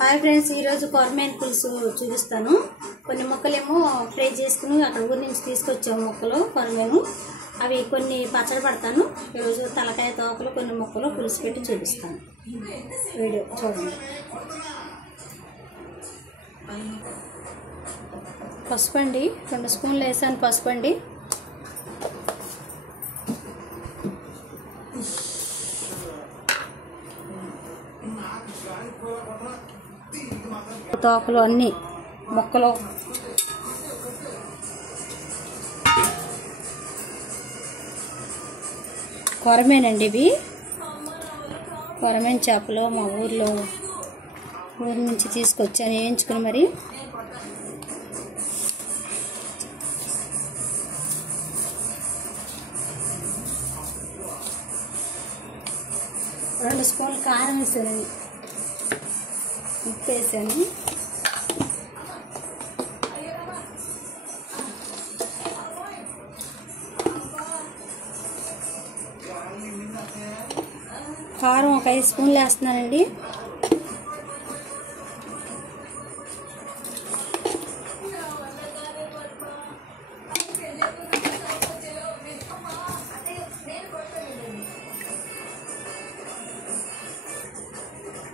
Hi friends, ఈరోజు కొరమేను పులుసు చూపిస్తాను. కొన్ని ముక్కలేమో ఫ్రై చేసుకుని అక్కడ ఊరి నుంచి తీసుకొచ్చాము ముక్కలు కొరమేను. అవి కొన్ని పచ్చడి పడతాను. ఈరోజు తలకాయ తోకలు కొన్ని ముక్కలు పులుసు పెట్టి చూపిస్తాను. వీడియో చూడండి. పసుపు అండి, 2 స్పూన్లు వేసాను పసుపు అండి. తోకలు అన్నీ ముక్కలు కొరమేనండి. ఇవి కొరమేను చేపలు మా ఊరి నుంచి తీసుకొచ్చాను వేయించుకుని. మరి రెండు స్పూన్లు కారం వేసాను, ఉప్పు వేసాను. కారం ఒక 5 స్పూన్లు వేస్తున్నానండి.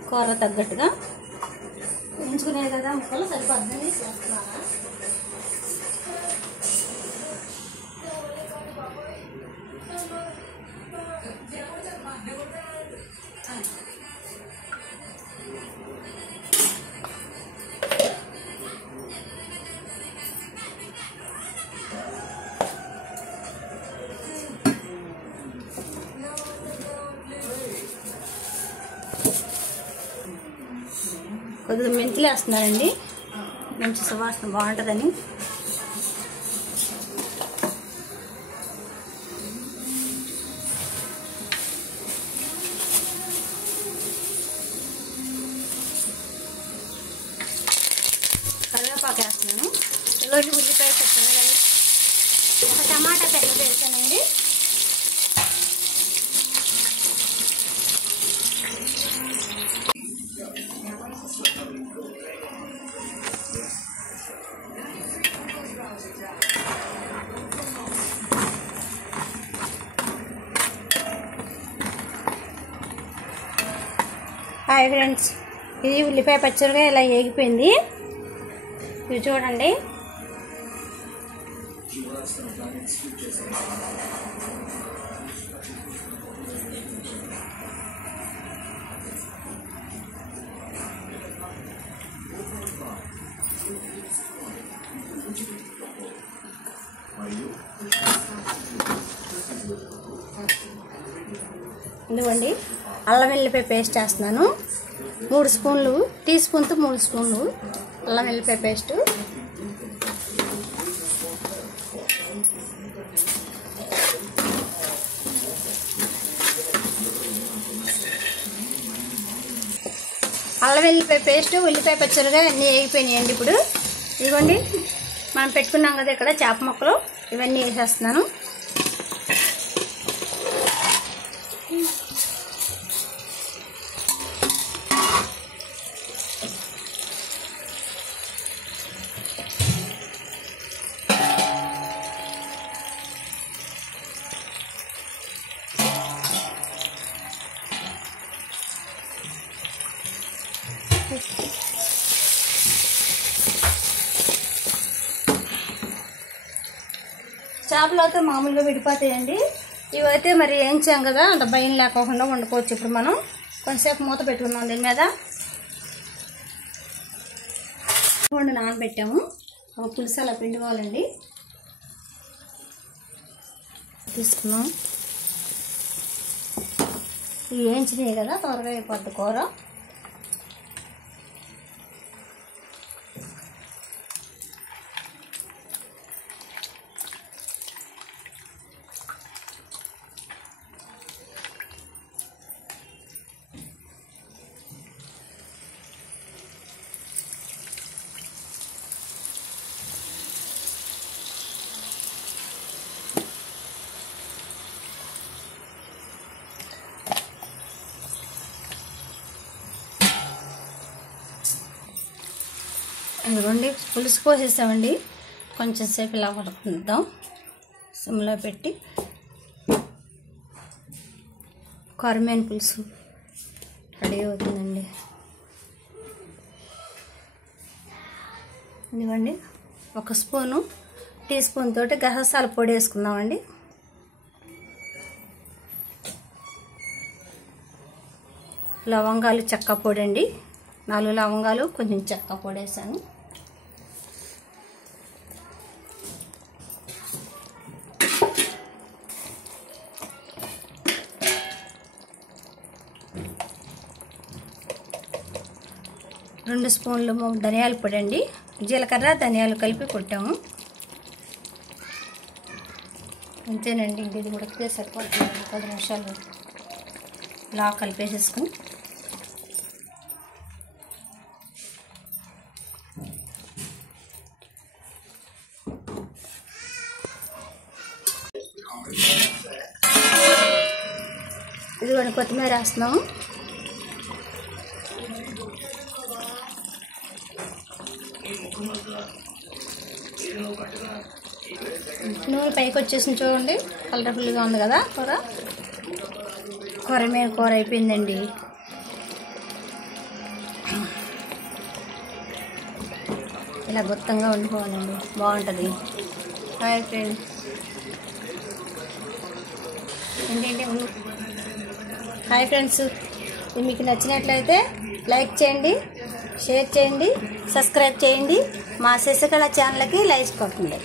కూర తగ్గట్టుగా వేయించుకునే కదా ముక్కలు సరిపోద్దని చేస్తున్నాను. కొద్దిగా మెంతులు వేస్తున్నానండి, మంచి సువాసన బాగుంటుందని. కరివేపాకు వేస్తున్నాను. ఈరోజు ఉల్లిపాయ పెట్టాను కానీ ఒక టమాటా పెద్దది వేసానండి. హాయ్ ఫ్రెండ్స్, ఇది ఉల్లిపాయ పచ్చడిగా ఇలా ఏగిపోయింది. ఇది చూడండి. ఇదిగోండి, అల్లం వెల్లిపాయ పేస్ట్ వేస్తున్నాను. 3 స్పూన్లు, టీ స్పూన్తో 3 స్పూన్లు అల్లం వెల్లిపాయ పేస్ట్. అల్లం వెల్లిపాయ పేస్ట్ ఉల్లిపాయ పచ్చడిగా అన్నీ వేగిపోయినాయండి. ఇప్పుడు ఇదిగోండి, మనం పెట్టుకున్నాం కదా ఇక్కడ చేప ముక్కలు, ఇవన్నీ వేసేస్తున్నాను. చేపలు అయితే మామూలుగా విడిపోతాయండి. ఇవైతే మరి వేయించాం కదా, అంత భయం లేకోకుండా వండుకోవచ్చు. ఇప్పుడు మనం కొంచెంసేపు మూత పెట్టుకున్నాం దీని మీద. నానబెట్టాము, ఒక పులుసు అలా పిండుకోవాలండి. తీసుకున్నాం. ఇవి వేయించినాయి కదా, త్వరగా అయిపోద్ది కూర. ఇదిగోండి పులుసు పోసేసామండి. కొంచెం సేపు ఇలా ఉడకనిద్దాం సిమ్లో పెట్టి. కొరమేను పులుసు రెడీ అవుతుందండి. ఇదిగోండి ఒక స్పూను, టీ స్పూన్ తోటి గసగసాల పొడి వేసుకుందామండి. లవంగాలు చెక్క పొడి అండి, 4 లవంగాలు కొంచెం చెక్క పొడి వేసాను. రెండు స్పూన్లు ధనియాల పొడి అండి, జీలకర్ర ధనియాలు కలిపి కొట్టాము. అంతేనండి, ఇది ఉడికితే సరిపోతుంది. 10 నిమిషాలు ఇలా కలిపేసేసుకుని ఇదిగోండి కొత్తిమీర వేస్తున్నాము. నూనె పైకి వచ్చేసింది చూడండి, కలర్ఫుల్గా ఉంది కదా కూర. కొరమేను కూర అయిపోయిందండి. ఇలా గుత్తంగా వండుకోవాలండి, బాగుంటుంది. హాయ్ ఫ్రెండ్స్, ఏంటంటే హాయ్ ఫ్రెండ్స్, ఇది మీకు నచ్చినట్లయితే లైక్ చేయండి, షేర్ చేయండి, సబ్స్క్రైబ్ చేయండి. మా శశికళ ఛానల్కి లైక్ కొట్టండి.